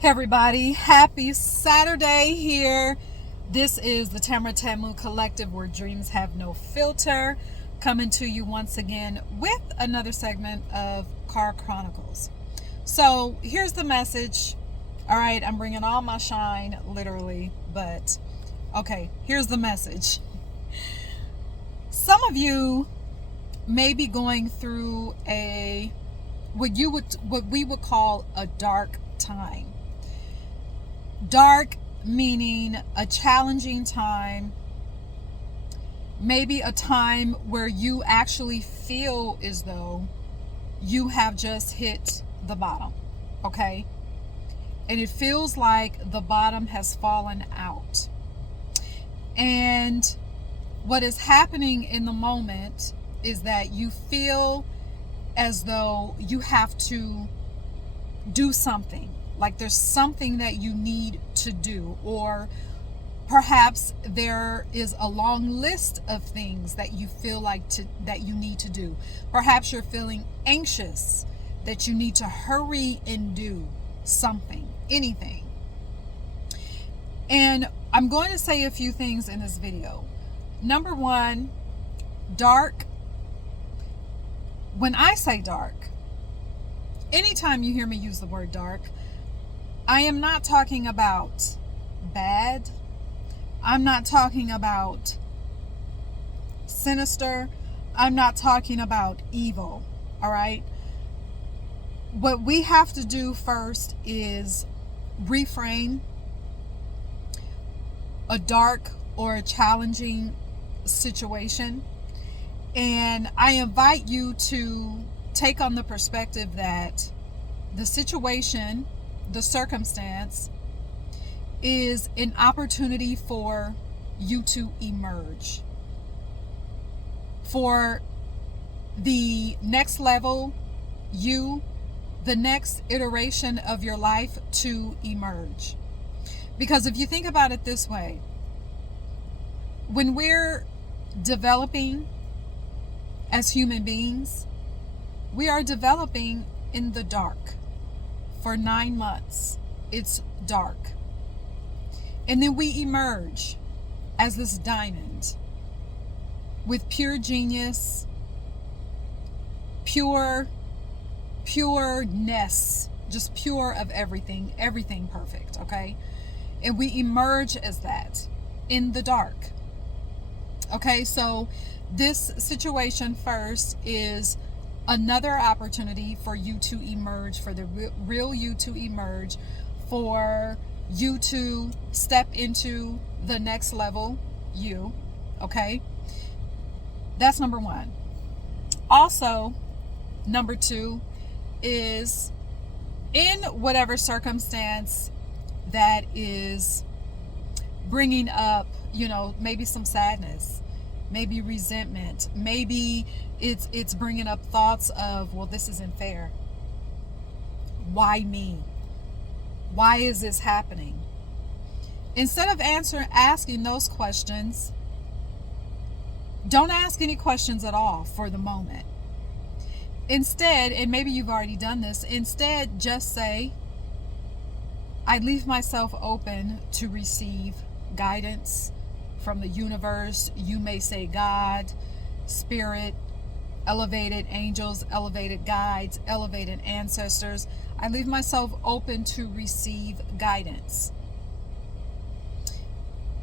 Hey everybody, happy Saturday here. This is the Tamara Tamu Collective where dreams have no filter, coming to you once again with another segment of Chronicles. So here's the message. All right, I'm bringing all my shine, literally, but okay, here's the message. Some of you may be going through what we would call a dark time. Dark meaning a challenging time, maybe a time where you actually feel as though you have just hit the bottom, okay? And it feels like the bottom has fallen out. And what is happening in the moment is that you feel as though you have to do something. Like there's something that you need to do, or perhaps there is a long list of things that you feel like that you need to do. Perhaps you're feeling anxious that you need to hurry and do something, anything. And I'm going to say a few things in this video. Number one, dark. When I say dark, anytime you hear me use the word dark, I am not talking about bad. I'm not talking about sinister. I'm not talking about evil. All right? What we have to do first is reframe a dark or a challenging situation. And I invite you to take on the perspective that the situation, the circumstance, is an opportunity for you to emerge, for the next level, the next iteration of your life to emerge. Because if you think about it this way, when we're developing as human beings, we are developing in the dark. For 9 months, it's dark. And then we emerge as this diamond with pure genius, pureness, just pure of everything perfect, okay? And we emerge as that in the dark. Okay, so this situation first is another opportunity for you to emerge, for the real you to emerge, for you to step into the next level you, okay? That's number one. Also, number two is in whatever circumstance that is bringing up, maybe some sadness, maybe resentment, maybe it's bringing up thoughts of, well, this isn't fair. Why me? Why is this happening? Instead of asking those questions, don't ask any questions at all for the moment. Instead, and maybe you've already done this, instead just say, I leave myself open to receive guidance from the universe. You may say God, spirit, elevated angels, elevated guides, elevated ancestors. I leave myself open to receive guidance.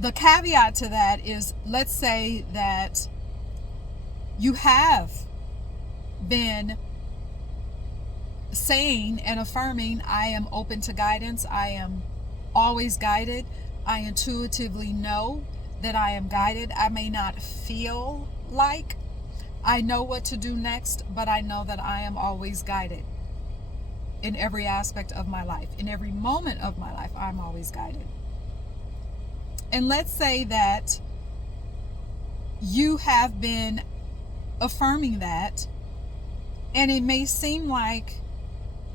The caveat to that is, let's say that you have been saying and affirming, I am open to guidance, I am always guided, I intuitively know that I am guided. I may not feel like I know what to do next, but I know that I am always guided in every aspect of my life. In every moment of my life, I'm always guided. And let's say that you have been affirming that, and it may seem like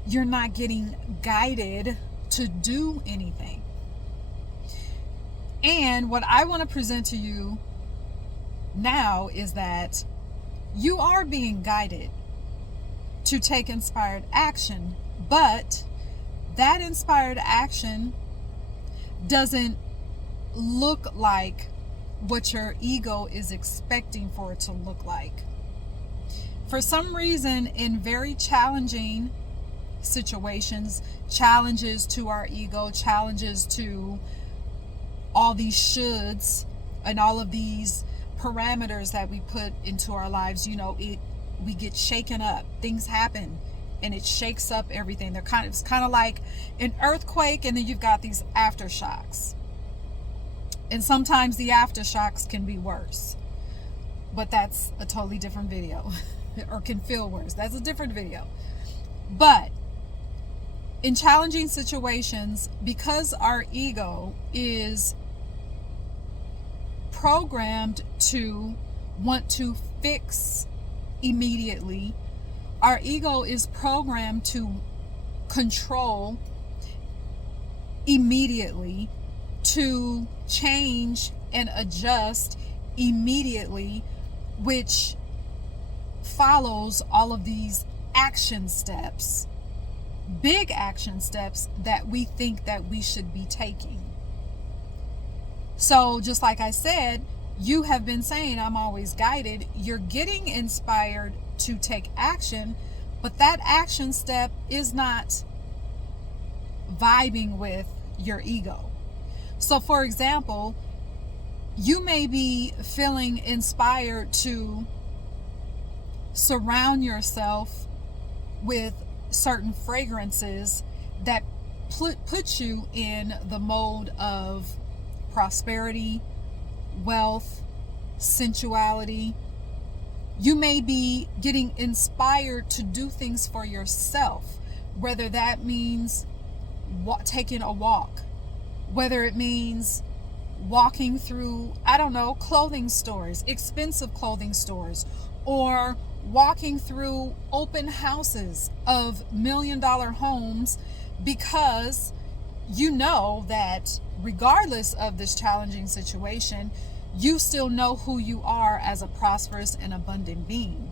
you're not getting guided to do anything. And what I want to present to you now is that you are being guided to take inspired action, but that inspired action doesn't look like what your ego is expecting for it to look like. For some reason, in very challenging situations, challenges to our ego, challenges to all these shoulds and all of these parameters that we put into our lives, we get shaken up. Things happen and it shakes up everything. It's kind of like an earthquake, and then you've got these aftershocks. And sometimes the aftershocks can be worse. But that's a totally different video. Or can feel worse. That's a different video. But in challenging situations, because our ego is programmed to want to fix immediately, our ego is programmed to control immediately, to change and adjust immediately, which follows all of these action steps, big action steps that we think that we should be taking. So just like I said, you have been saying, I'm always guided. You're getting inspired to take action, but that action step is not vibing with your ego. So for example, you may be feeling inspired to surround yourself with certain fragrances that put you in the mode of prosperity, wealth, sensuality. You may be getting inspired to do things for yourself, whether that means taking a walk, whether it means walking through, clothing stores, expensive clothing stores, or walking through open houses of $1 million homes, because you know that regardless of this challenging situation, you still know who you are as a prosperous and abundant being.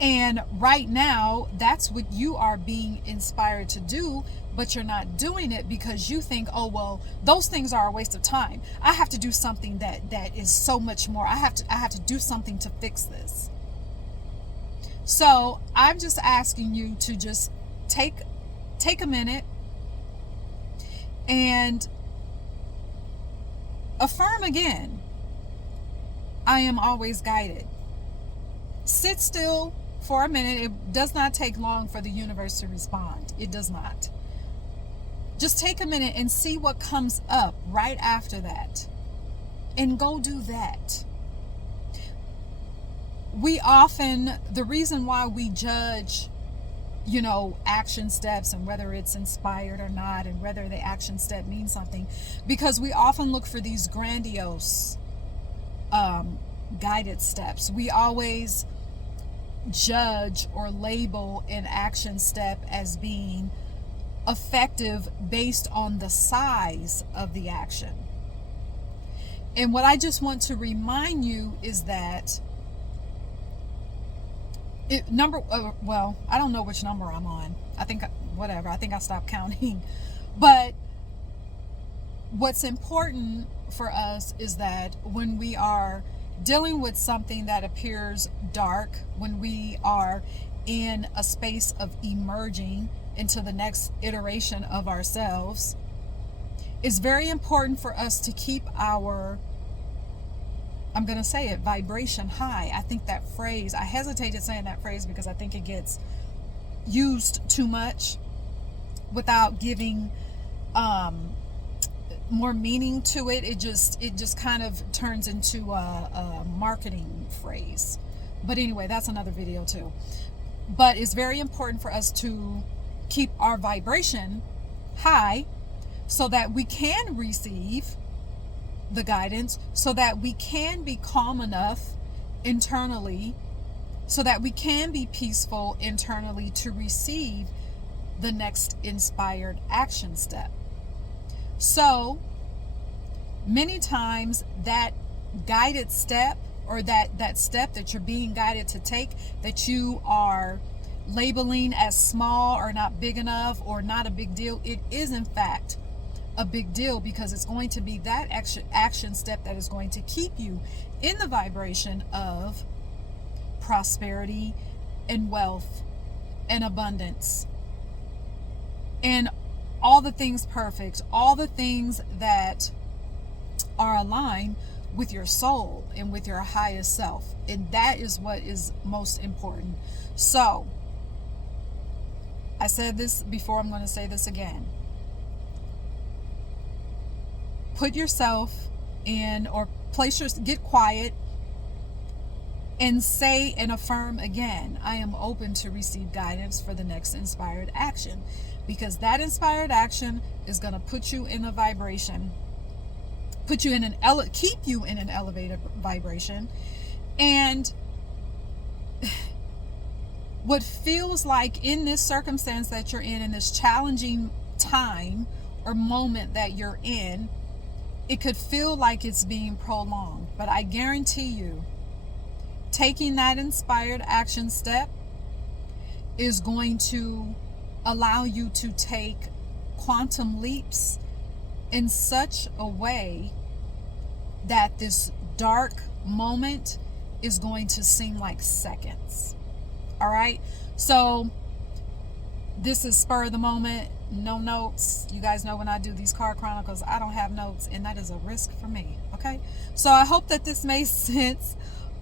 And right now, that's what you are being inspired to do, but you're not doing it because you think, oh, well, those things are a waste of time. I have to do something that is so much more. I have to do something to fix this. So I'm just asking you to just take a minute and affirm again, I am always guided. Sit still for a minute. It does not take long for the universe to respond. It does not. Just take a minute and see what comes up right after that, and go do that. The reason why we judge, action steps and whether it's inspired or not, and whether the action step means something, because we often look for these grandiose guided steps. We always judge or label an action step as being effective based on the size of the action. And what I just want to remind you is that I don't know which number I'm on. I think I stopped counting. But what's important for us is that when we are dealing with something that appears dark, when we are in a space of emerging into the next iteration of ourselves, it's very important for us to keep our, I'm going to say it, vibration high. I think that phrase, I hesitated saying that phrase because I think it gets used too much without giving more meaning to it. It just kind of turns into a marketing phrase. But anyway, that's another video too. But it's very important for us to keep our vibration high so that we can receive the guidance, so that we can be calm enough internally, so that we can be peaceful internally to receive the next inspired action step. So many times that guided step, or that step that you're being guided to take, that you are labeling as small or not big enough or not a big deal. It is in fact a big deal, because it's going to be that action step that is going to keep you in the vibration of prosperity and wealth and abundance and all the things perfect, all the things that are aligned with your soul and with your highest self. And that is what is most important. So I said this before, I'm going to say this again. Put yourself in, or get quiet and say and affirm again, I am open to receive guidance for the next inspired action, because that inspired action is going to put you in a vibration, keep you in an elevated vibration. And what feels like in this circumstance that you're in this challenging time or moment that you're in, it could feel like it's being prolonged, but I guarantee you, taking that inspired action step is going to allow you to take quantum leaps in such a way that this dark moment is going to seem like seconds. All right? So this is spur of the moment, no notes. You guys know when I do these card chronicles, I don't have notes, and that is a risk for me. Okay? So I hope that this made sense.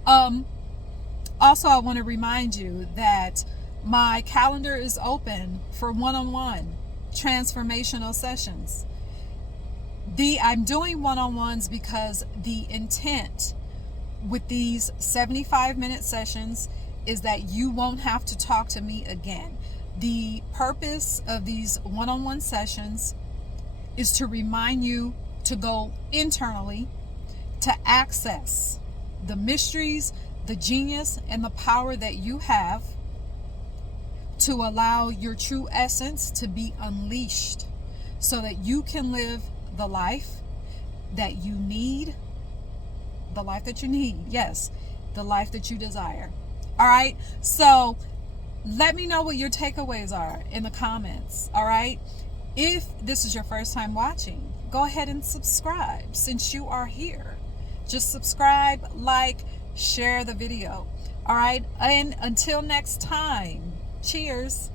Also, I want to remind you that my calendar is open for one-on-one transformational sessions. I'm doing one-on-ones because the intent with these 75-minute sessions is that you won't have to talk to me again. The purpose of these one-on-one sessions is to remind you to go internally, to access the mysteries, the genius, and the power that you have, to allow your true essence to be unleashed so that you can live the life that you need, yes, the life that you desire. All right, so let me know what your takeaways are in the comments. All right, if this is your first time watching, go ahead and subscribe. Since you are here, just subscribe, like, share the video. All right, and until next time, cheers.